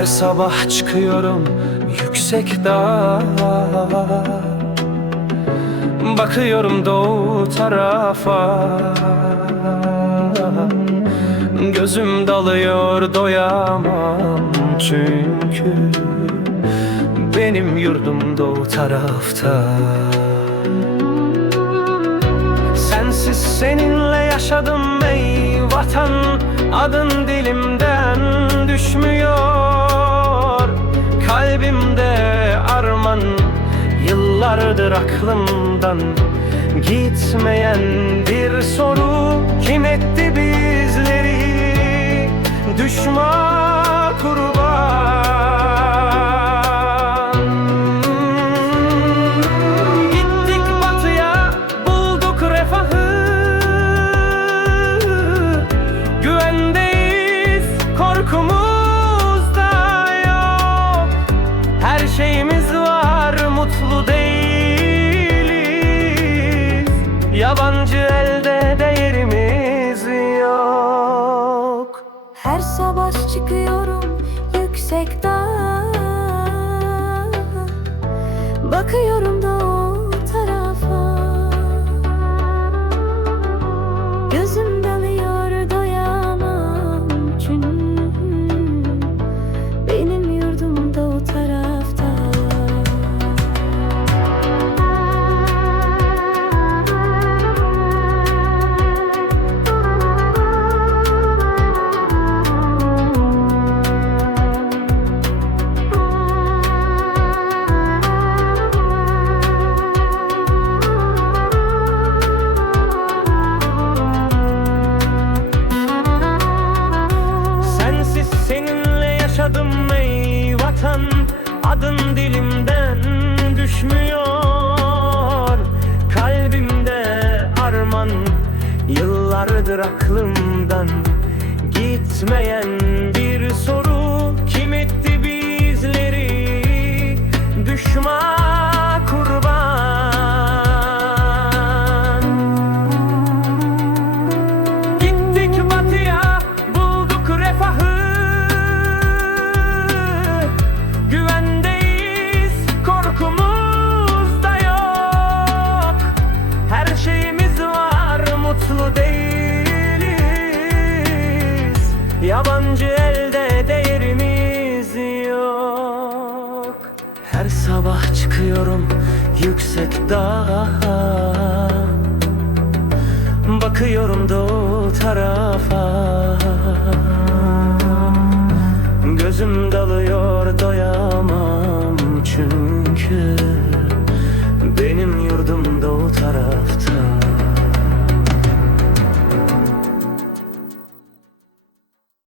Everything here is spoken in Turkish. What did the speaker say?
Her sabah çıkıyorum yüksek dağa, bakıyorum doğu tarafa. Gözüm dalıyor doyamam, çünkü benim yurdum doğu tarafta. Sensiz seninle yaşadım ey vatan, adın dilimden düşmüyor. Kalbimde arman, yıllardır aklımdan gitmeyen bir soru: kim etti bizleri düşman kurban? Gittik batıya, bulduk refahı, güvendeyiz, korkumuz da yok. Her şeyimiz var, mutlu değiliz, yabancı elde değerimiz yok. Her sabah çıkıyorum yüksek dağa, bakıyorum doğu tarafa. Gözüm dalıyor doyamam, çünkü benim yurdum doğu tarafta. Seninle yaşadım ey vatan, adın dilimden düşmüyor. Kalbimde arman, yıllardır aklımdan gitmeyen bir soru: kim etti bizleri düşman kurban? Gittik batıya, bulduk refahı, güvendeyiz, korkumuz da yok. Her şeyimiz var, mutlu değiliz, yabancı elde değerimiz yok. Her sabah çıkıyorum yüksek dağa, bakıyorum doğu tarafa. Gözüm dalıyor doyamam, çünkü